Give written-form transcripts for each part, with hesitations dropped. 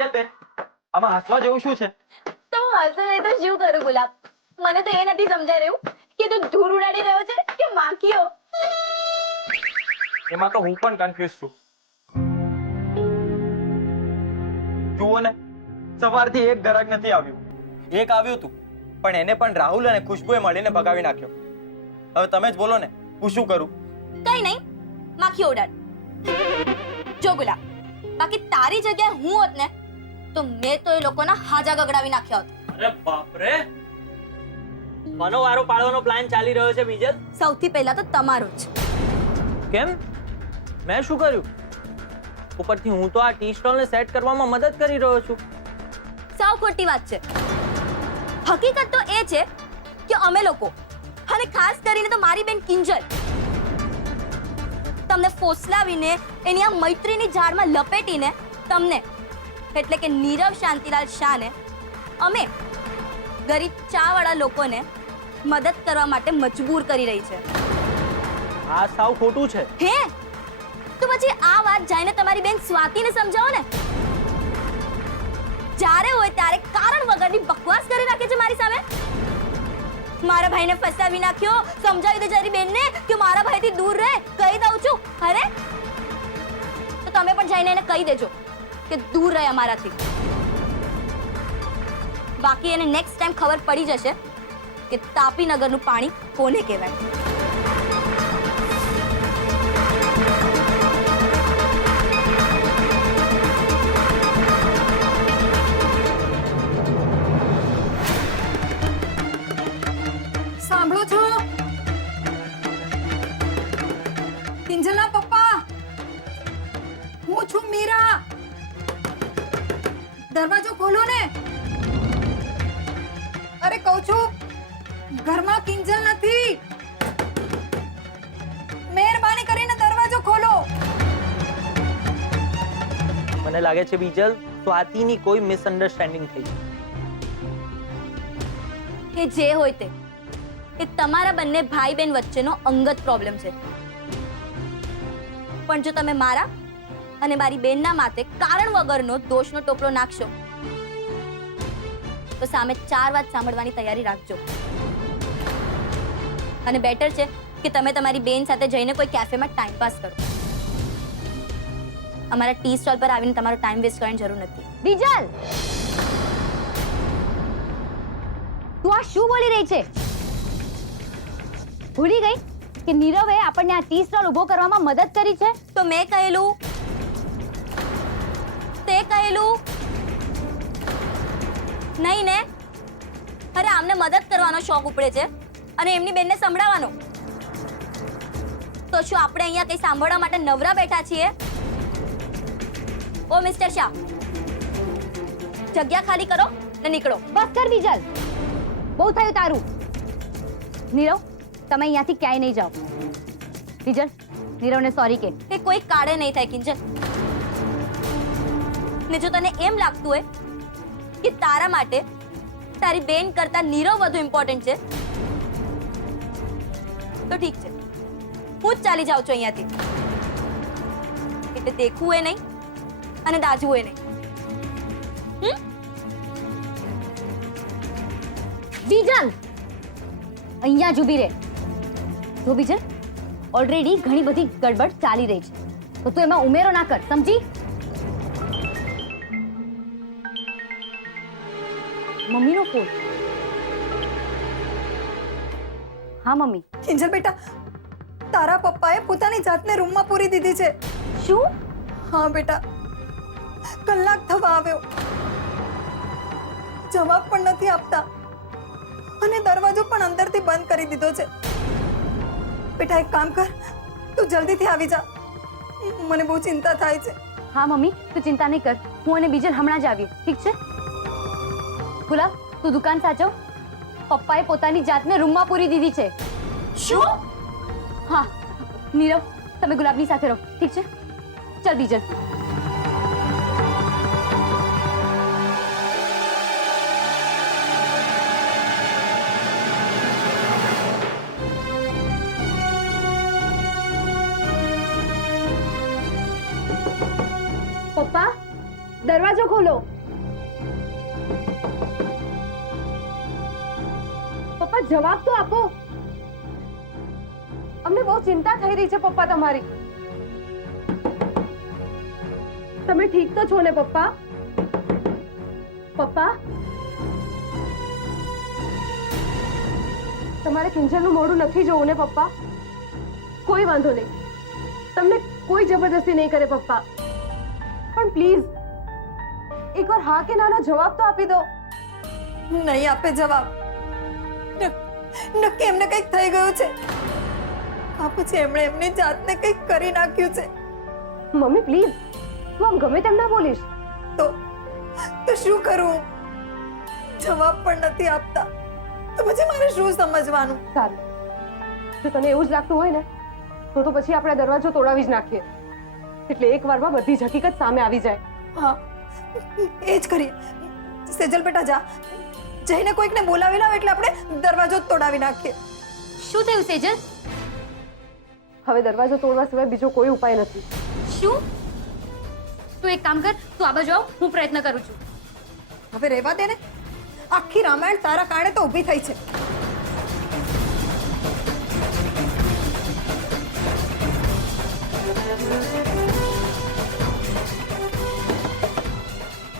બેન આમાં હસવા જેવું શું છે? તો હસે નહીં તો શું કરું ગુલાબ? મને તો એ નથી સમજાઈ રહ્યું કે તું ધૂળ ઉડાડી રહ્યો છે કે માખીઓ. એમાં તો હું પણ કન્ફ્યુઝ છું. જુઓ ને, સવારથી એક ગ્રાહક નથી આવ્યું. એક આવ્યું તું, પણ એને પણ રાહુલ અને ખુશ્બુએ મળીને ભગાવી નાખ્યો. હવે તમે જ બોલો ને, હું શું કરું? કઈ નહીં, માખીઓ ઉડાડ. જો ગુલાબ, બાકી તારી જગ્યાએ હું હોત ને તો મેં તો એ લોકોના હાજા ગગડાવી નાખ્યા હોત. અરે બાપ રે, મનો વારો પાડવાનો પ્લાન ચાલી રહ્યો છે બીજલ. સૌથી પહેલા તો તમારો જ. કેમ? મેં શું કર્યું? ઉપરથી હું તો આ ટી સ્ટોલ ને સેટ કરવામાં મદદ કરી રહ્યો છું. સાવ ખોટી વાત છે. હકીકત તો એ છે કે અમે લોકો, અને ખાસ કરીને તો મારી બેન કિંજલ, તમને ફોસલાવીને એની આ મૈત્રીની ઝાડમાં લપેટીને તમને એટલે કે નીરવ શાંતિલાલ શાહને અમે ગરીબ ચાવાળા લોકોને મદદ કરવા માટે મજબૂર કરી રહી છે. આ સાવ ખોટું છે. હે? તો પછી આ વાત જઈને તમારી બેન સ્વાતિને સમજાવો ને. જ્યારે હોય ત્યારે કારણ વગરની બકવાસ કરી રાખે છે મારી સામે. મારા ભાઈને ફસાવી નાખ્યો. સમજાવી દે જરી બેનને કે મારા ભાઈથી દૂર રહે. કહી દઉં છું. અરે તો તમે પણ જઈને એને કહી દેજો કે દૂર રહે અમારાથી. બાકી એને નેક્સ્ટ ટાઈમ ખબર પડી જશે કે તાપી નગરનું પાણી કોને કહેવાય. સાંભળો છો? કિંજલના પપ્પા, હું છું મીરા. દરવાજો ખોલો ને. અરે કહું છું, ઘરમાં કિંજલ નથી. મહેરબાની કરીને દરવાજો ખોલો. મને લાગે છે બીજલ, સ્વાતિની કોઈ મિસઅન્ડરસ્ટેન્ડિંગ થઈ. કે જે હોય તે, એ તમારા બંને ભાઈ બહેન વચ્ચેનો અંગત પ્રોબ્લેમ છે. પણ જો તમે મારા અને મારી બેનના માથે કારણ વગરનો દોષનો ટોપલો નાખશો તો સામે 4 વાત સાંભળવાની તૈયારી રાખજો. અને બેટર છે કે તમે તમારી બેન સાથે જઈને કોઈ કેફેમાં ટાઈમ પાસ કરો. અમારા ટી સ્ટોલ પર આવીને તમારો ટાઈમ વેસ્ટ કરવાની જરૂર નથી. બીજલ, તું આ શું બોલી રહી છે? ભૂલી ગઈ કે નીરવે આપણને આ ટી સ્ટોલ ઉભો કરવામાં મદદ કરી છે? તો મેં કહેલું, તે કહેલું નહીં ને? અરે આમને મદદ કરવાનો શોખ ઉપડે છે અને એમની બેનને સંભળાવવાનો. તો શું આપણે અહીંયા કઈ સાંભળવા માટે નવરા બેઠા છીએ? ઓ મિસ્ટર શાહ, જગ્યા ખાલી કરો ને નીકળો. બસ કર બીજલ, બહુ થયું તારું. નીરવ, તમે અહીંયાથી ક્યાંય નહીં જાઓ. બીજલ, નીરવને સોરી કે. એ કોઈ કાળે નહીં થાય કિંજલ. ને જો તને એમ લાગતું હોય કે તારા માટે તારી બેન કરતા નીરવ વધુ ઇમ્પોર્ટન્ટ છે તો ઠીક છે, હું જ ચાલી જાઉં છું અહીંયાથી. એટલે દેખવું એ નહીં અને દાજવું એ નહીં. બીજલ, અહીંયા જ ઊભી રહે. જો બીજલ, ઓલરેડી ઘણી બધી ગડબડ ચાલી રહી છે, તો તું એમાં ઉમેરો ના કર, સમજી? મમ્મીનો ફોન. હા મમ્મી. કિંજલ બેટા, તારા પપ્પાએ પોતાની જાતને રૂમમાં પૂરી દીધી છે. શું? હા બેટા, કલાક થવા આવ્યો, જવાબ પણ નથી આપતા અને દરવાજો પણ અંદરથી બંધ કરી દીધો છે. બેટા એક કામ કર, તું જલ્દીથી આવી જા, મને બહુ ચિંતા થાય છે. હા મમ્મી, તું ચિંતા નહીં કર, હું અને બીજલ હમણાં જ આવીએ, ઠીક છે? ગુલાબ, તું દુકાન સાચવ. પપ્પાએ પોતાની જાતને રૂમમાં પૂરી દીધી છે. શું? હા, નીરવ, તમે ગુલાબની સાથે રહો, ઠીક છે? ચલ બીજલ. દરવાજો ખોલો. પપ્પા જવાબ તો આપો. અમને બહુ ચિંતા થઈ રહી છે પપ્પા તમારી. તમે ઠીક તો છો ને પપ્પા? પપ્પા તમારે કિંજલનું મોઢું નથી જોવું ને પપ્પા? કોઈ વાંધો નહીં, તમને કોઈ જબરદસ્તી નહીં કરે પપ્પા. પણ પ્લીઝ એકવાર હા કે નાનો જવાબ તો આપી દો. નહીં આપે જવાબ. નક્કી એમને કંઈક થઈ ગયું છે. આ પછી એમણે એમની જાતને કંઈક કરી નાખ્યું છે. મમ્મી પ્લીઝ, તું આમ ગમે તેમ ના બોલીશ. તો શું કરું? જવાબ પણ નથી આપતા તો પછી મારે શું સમજવાનું? સારું, જો તને એવું જ લાગતું હોય ને તો પછી આપણે દરવાજો તોડાવી જ નાખીએ, એટલે એક વારમાં બધી જ હકીકત સામે આવી જાય. હા, એ જ કરીએ. સેજલ બેટા જા, જઈને કોઈકને બોલાવી લાવ એટલે આપણે દરવાજો જ તોડાવી નાખીએ. શું થયું સેજલ? હવે દરવાજો તોડવા સિવાય બીજો કોઈ ઉપાય નથી. શું? તું એક કામ કર, તું આ બાજુ આવ, હું પ્રયત્ન કરું છું. હવે રહેવા દે ને. આખી રામાયણ તારા કારણે તો ઊભી થઈ છે.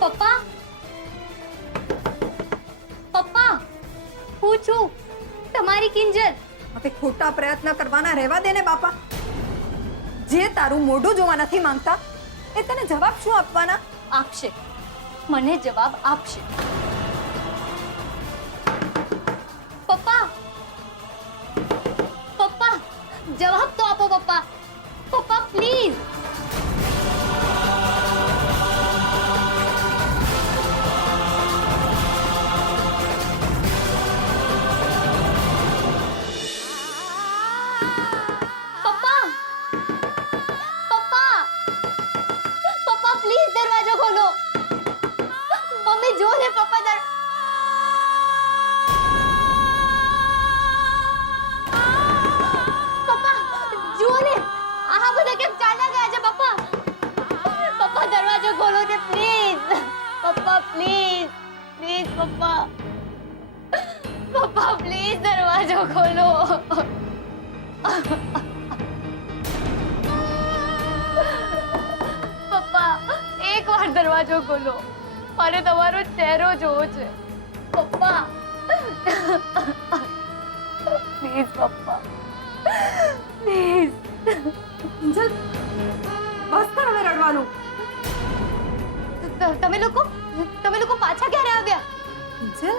પપ્પા, પપ્પા, હું છું તમારી કિંજલ. હવે ખોટા પ્રયત્ન કરવાના રહેવા દે ને બાપા. જે તારું મોઢું જોવા નથી માંગતા એ તને જવાબ શું આપવાના? આપશે, મને જવાબ આપશે. પપ્પા, પપ્પા, જવાબ તો આપો પપ્પા. પપ્પા પ્લીઝ. પપ્પા, પપ્પા, પપ્પા પ્લીઝ દરવાજો ખોલો. મમ્મી જો ને પપ્પા પપ્પા જુઓ ને, આ બધા કેમ ચાલ્યા ગયા છે? પપ્પા, પપ્પા દરવાજો ખોલો ને પ્લીઝ. પપ્પા પ્લીઝ, પ્લીઝ પપ્પા, પપ્પા પ્લીઝ દરવાજો ખોલો. પપ્પા એકવાર દરવાજો ખોલો, મારે તમારો ચહેરો જોવો છે. પપ્પા પ્લીઝ પપ્પા, પ્લીઝ. કિંજલ બસ કર હવે રડવાનું. તમે લોકો પાછા ક્યારે આવ્યા? કિંજલ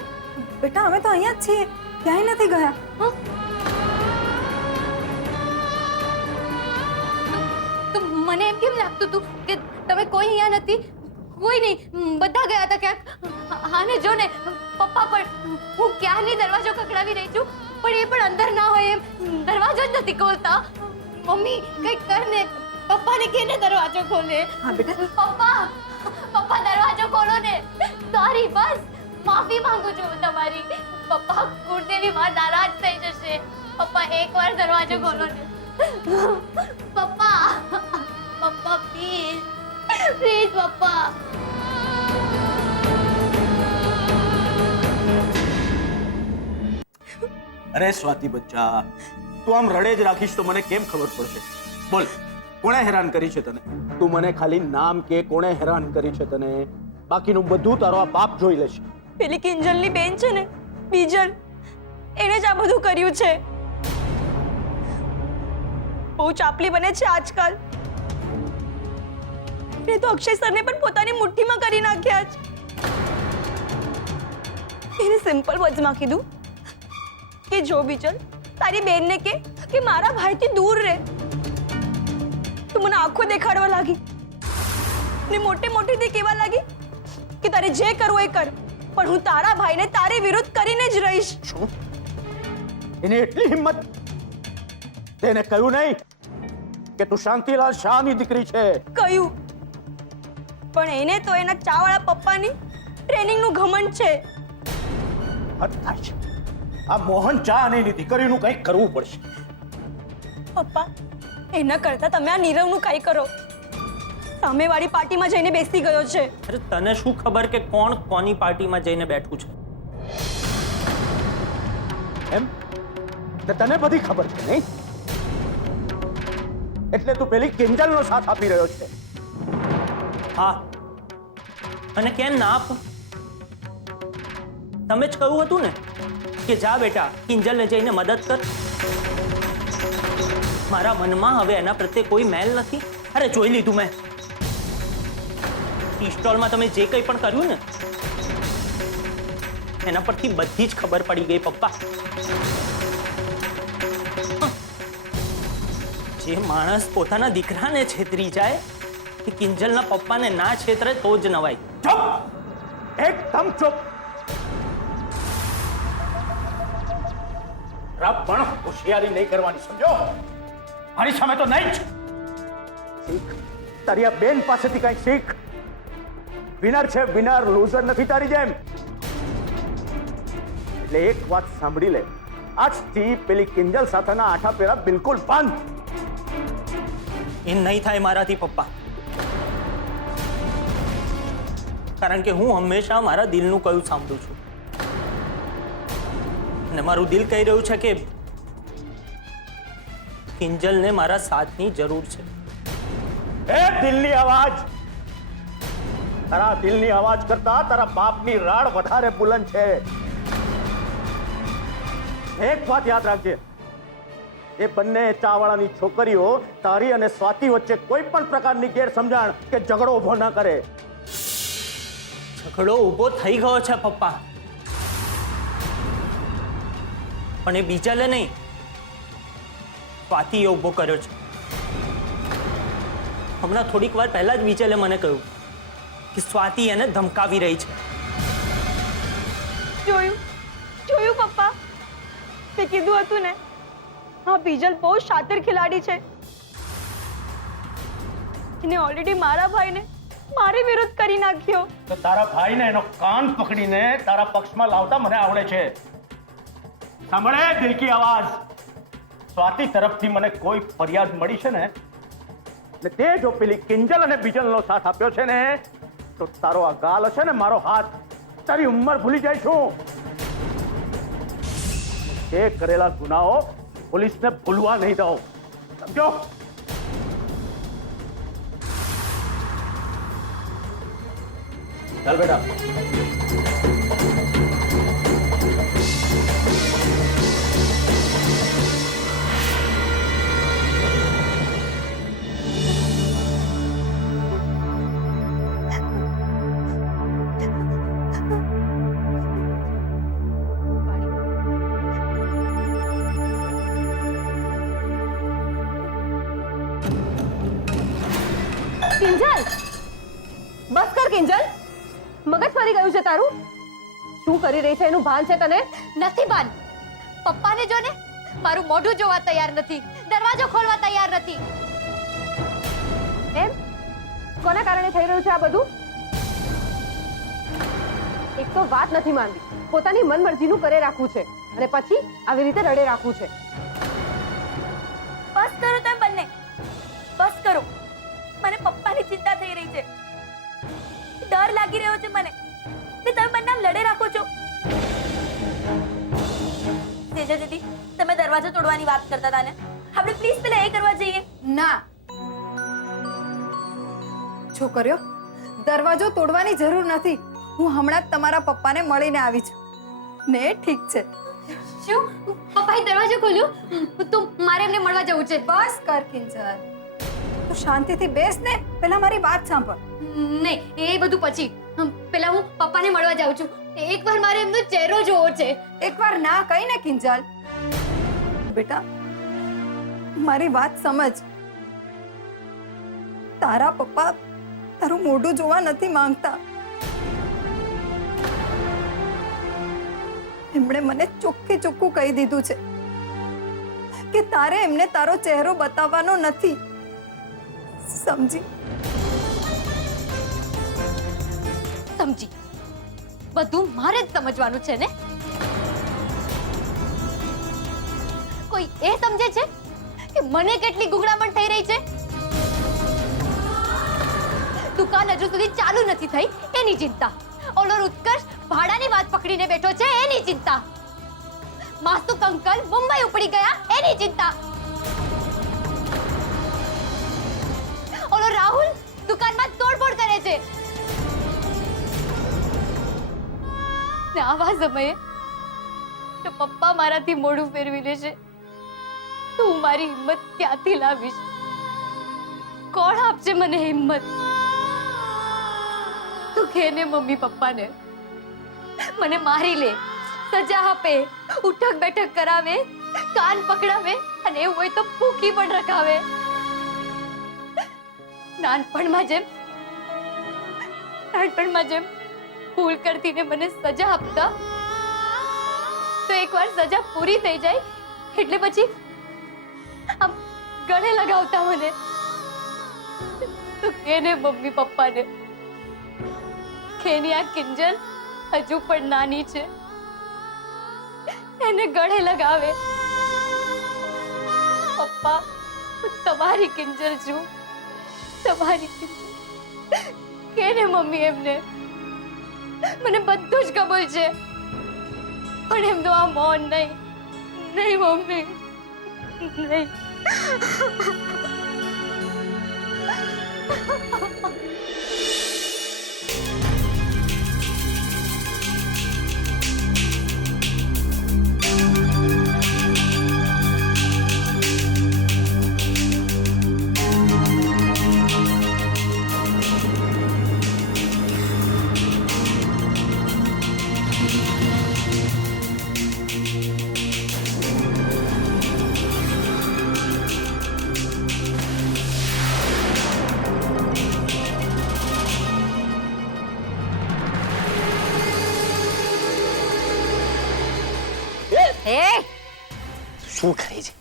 બેટા, અમે તો અહીંયા જ છીએ, ક્યાંય નથી ગયા. હં? તો મને એમ કેમ લાગતું હતું કે તમે કોઈ અહીંયા નથી? કોઈ નહીં, બધા ગયા હતા ક્યાંક. હાને જો ને પપ્પા, પણ હું ક્યાંની દરવાજો ખખડાવી રહી છું પણ એ પણ અંદર ના હોય એમ દરવાજો જ નથી ખોલતા. મમ્મી કંઈક કર ને, પપ્પાને કહેને દરવાજો ખોલે. હા બેટા. પપ્પા, પપ્પા દરવાજો ખોલો ને. સોરી, બસ માફી માંગુ છું તમારી. પપ્પા કુળદેવી માં નારાજ થઈ જશે. પપ્પા એકવાર દરવાજો ખોલો ને. પપ્પા, પપ્પા પ્લીઝ, પ્લીઝ પપ્પા. અરે સ્વાતિ બચ્ચા, તું આમ રડે જ રાખીશ તો મને કેમ ખબર પડશે? બોલ, કોણે હેરાન કરી છે તને? તું મને ખાલી નામ કે કોણે હેરાન કરી છે તને, બાકીનું બધું તારો આ બાપ જોઈ લેશે. પેલી કિંજલની બેન છે ને, બીજલ, એને જ આ બધું કર્યું છે. બહુ ચાપલી બને છે આજકાલ. એ તો અક્ષય સરને પણ પોતાની મુઠ્ઠીમાં કરી નાખ્યા છે. એને સિમ્પલ વર્ડ્સમાં કીધું કે જો બીજલ, તારી બેનને કે મારા ભાઈથી દૂર રહે. તું મને આંખો દેખાડવા લાગી ને મોટે મોટેથી કહેવા લાગી કે તારે જે કરવું એ કર, પણ હું તારા ભાઈને તારી વિરુદ્ધ કરીને જ રહીશ. શું? એને એટલી હિંમત? તેને કહ્યું નહીં કે તું શાંતિલાલ શાહની દીકરી છે? કહ્યું, પણ એને તો એના ચાવાળા પપ્પાની ટ્રેનિંગનું ઘમંડ છે. હદ થાય છે. આ મોહન ચા અને એની દીકરીનું કંઈક કરવું પડશે. પપ્પા, એના કરતા તમે આ નીરવનું કાંઈ કરો. સામેવાળી પાર્ટીમાં જઈને બેસી ગયો છે. અરે તને શું ખબર કે કોણ કોની પાર્ટીમાં જઈને બેઠું છે? એમ ને તને બધી ખબર છે નહીં? એટલે તું પેલી કિંજલનો સાથ આપી રહ્યો છે. હા, અને કેમ ના આપું? તમે જ કહ્યું હતું ને કે જા બેટા કિંજલને જઈને મદદ કર. મારા મનમાં હવે એના પ્રત્યે કોઈ મેલ નથી. અરે જોઈ લીધું મેં. ટી સ્ટોલમાં તમે જે કંઈ પણ કર્યું ને એના પરથી બધી જ ખબર પડી ગઈ પપ્પા. જે માણસ પોતાના દીકરાને છેતરી જાય કે કિંજલના પપ્પાને ના છેતરે તો જ નવાય. ચૂપ! એકદમ ચૂપ! પણ હોશિયારી નહીં કરવાની, સમજો? મારી સામે તો નહીં જ. શીખ, તારી આ બેન પાસેથી કંઈક શીખ. વિનર છે વિનર, લૂઝર નથી તારી જેમ. એટલે એક વાત સાંભળી લે, આજથી પેલી કિંજલ સાથેના આઠા પેરા બિલકુલ બંધ. એ નહીં થાય મારાથી પપ્પા, કારણ કે હું હંમેશા મારા દિલનું કયું સાંભળું છું અને મારું દિલ કહી રહ્યું છે કે કિંજલને મારા સાથની જરૂર છે. એ દિલની અવાજ, તારા દિલની અવાજ કરતા તારા બાપની રાડ વધારે બુલંદ છે. એક વાત યાદ રાખજે, એ બંને ચાવાળાની છોકરીઓ તારી અને સ્વાતિ વચ્ચે કોઈ પણ પ્રકારની ગેરસમજણ કે ઝઘડો ઉભો ન કરે. ઝઘડો ઊભો થઈ ગયો છે પપ્પા, પણ એ બીજાલે નહીં, સ્વાતિએ ઊભો કર્યો છે. હમણાં થોડીક વાર પહેલા જ બીજાલે મને કહ્યું કે સ્વાતિ એને ધમકાવી રહી છે. જોયું પપ્પા, તે કીધું હતું ને, હા બીજલ બહુ શાતિર ખિલાડી છે. એને ઓલરેડી મારા ભાઈને મારી વિરુદ્ધ કરી નાખ્યો. તો તારા ભાઈને એનો કાન પકડીને તારા પક્ષમાં લાવતા મને આવડે છે. સાંભળે દિલ કી આવાજ, સ્વાતિ તરફથી મને કોઈ ફરિયાદ મળી છે ને, એટલે તે જો પેલી કિંજલ અને બીજલનો સાથ આપ્યો છે ને, તો તારો આ ગાલ હશે ને મારો હાથ, તારી ઉંમર ભૂલી જાય છું. તે કરેલા ગુનાઓ પોલીસને ભૂલવા નહીં દઉં, સમજો? ચાલ બેટા. કિંજલ, બસ કર કિંજલ. મગજ ફરી ગયું છે તારું? શું કરી રહી છે એનું ભાન છે તને? નથી ભાન. પપ્પાને જો ને, મારું મોઢું જોવા તૈયાર નથી, દરવાજો ખોલવા તૈયાર નથી. એમ કોના કારણે થઈ રહ્યું છે આ બધું? એક તો વાત નથી માનવી, પોતાની મનમરજીનું કરે રાખવું છે અને પછી આવી રીતે રડે રાખવું છે. બસ કરો તમે બંને, બસ કરો. મને પપ્પાની ચિંતા થઈ રહી છે, ડર લાગી રહ્યો છે મને કે તમે બંને આમ લડે રાખો છો. તેજા દીદી, તમે દરવાજો તોડવાની વાત કરતા હતા ને, આપણે પ્લીઝ પેલા એ કરવા જઈએ. ના છોકરીઓ, દરવાજો તોડવાની જરૂર નથી. હું હમણાં જ તમારા પપ્પાને મળીને આવી છું ને, ઠીક છે. શું પપ્પાએ દરવાજો ખોલ્યો? તો મારે એમને મળવા જવું છે. બસ કર કિંજલ, તું શાંતિથી બેસ ને, પહેલા મારી વાત સાંભળ. નહીં, એ બધું પછી. પહેલા હું પપ્પાને મળવા જાઉં છું. એકવાર મારે એમનો ચહેરો જોવો છે. એકવાર ના કહી ને કિંજલ. બેટા મારી વાત સમજ. તારા પપ્પા તારું મોઢું જોવા નથી માંગતા. એમણે મને ચોખ્ખે ચોખ્ખું કહી દીધું છે કે તારે એમને તારો ચહેરો બતાવવાનો નથી, સમજી? સમજી. બધું મારે જ સમજવાનું છે ને? કોઈ એ સમજે છે કે મને કેટલી ગુંગળામણ થઈ રહી છે? દુકાન હજુ સુધી ચાલુ નથી થઈ એની ચિંતા, ઓલો ઉત્કર્ષ ભાડાની વાત પકડીને બેઠો છે એની ચિંતા, માસ્તુક અંકલ મુંબઈ ઉપડી ગયા એની ચિંતા, ઓલો રાહુલ દુકાનમાં તોડફોડ કરે છે. ને આવા સમયે તો પપ્પા મારાથી મોઢું ફેરવી લેશે તો હું મારી હિંમત ક્યાંથી લાવીશ? કોણ આપશે મને હિંમત? તું કહે ને મમ્મી પપ્પાને, મને મારી લે, સજા આપે, ઉઠક બેઠક કરાવે, કાન પકડાવે અને એવું હોય તો ભૂખી પણ રખાવે. નાનપણમાં જેમ ભૂલ કરતીને મને સજા આપતા, તો એકવાર સજા પૂરી થઈ જાય એટલે પછી આમ ગળે લગાવતા મને. તો કેને મમ્મી પપ્પાને કેની આ કિંજલ હજુ પણ નાની છે, એને ગળે લગાવે. પપ્પા, હું તમારી કિંજલ છું, તમારી કિંજલ. કેને મમ્મી એમને, મને બધું જ કબૂલ છે, પણ એમનો આ મૌન નહીં. નહીં મમ્મી, નહીં. શું કરે છે?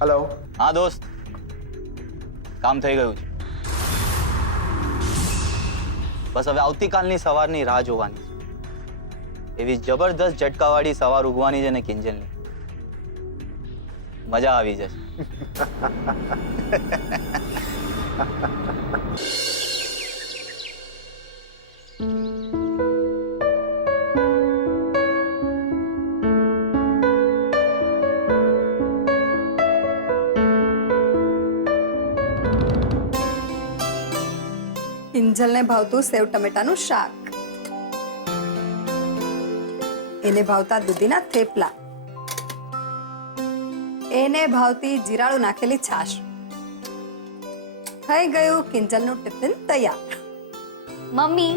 હેલો. હા દોસ્ત, કામ થઈ ગયું છે. બસ હવે આવતીકાલની સવારની રાહ જોવાની છે. એવી જબરદસ્ત ઝટકાવાળી સવાર ઉગવાની છે ને કિંજલની, મજા આવી જશે. કિંજલને ભાવતું સેવ ટમેટાનું શાક, એને ભાવતા દૂધીના થેપલા, એને ભાવતી જીરાળું નાખેલી છાશ. થઈ ગયું કિંજલનું ટિફિન તૈયાર. મમ્મી,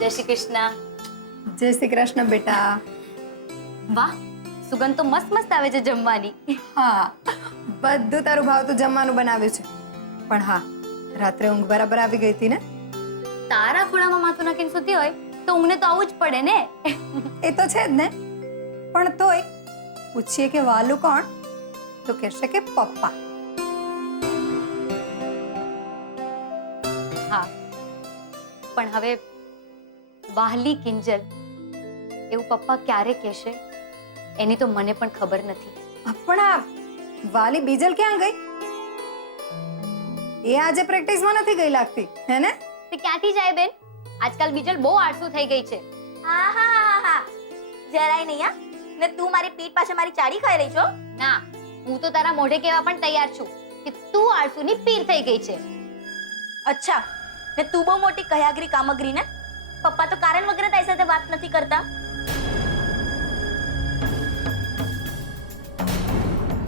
જય શ્રી કૃષ્ણ. જય શ્રી કૃષ્ણ બેટા. વાહ, સુગંધ તો મસ્ત મસ્ત આવે છે જમવાની. હા, બધું તારું ભાવતું જમવાનું બનાવ્યું છે. પણ હા, રાત્રે ઊંઘ બરાબર આવી ગઈ હતી ને? તારા ખોળામાં માથું નાખીને સૂતી હોય તો ઊંઘને તો આવું જ પડે ને. એ તો છે જ ને. પણ તોય પૂછીએ કે વાલું કોણ, તો કહેશે કે પપ્પા. હા, પણ હવે વાહલી કિંજલ એવું પપ્પા ક્યારે કહેશે એની તો મને પણ ખબર નથી. પણ આ વાલી બીજલ ક્યાં ગઈ? એ આજે પ્રેક્ટિસમાં નથી ગઈ લાગતી, હે ને? તે ક્યાંથી જાય બેન? આજકાલ બીજલ બહુ આળસુ થઈ ગઈ છે. આહા, જરાય નહીં હા. ને તું મારી પીઠ પાછળ મારી ચાડી ખાઈ રહી છો? ના, હું તો તારા મોઢે કહેવા પણ તૈયાર છું કે તું આળસુની પીર થઈ ગઈ છે. અચ્છા, ને તું બહુ મોટી કયાગરી કામગરી ને? પપ્પા તો કારણ વગર તારી સાથે વાત નથી કરતા.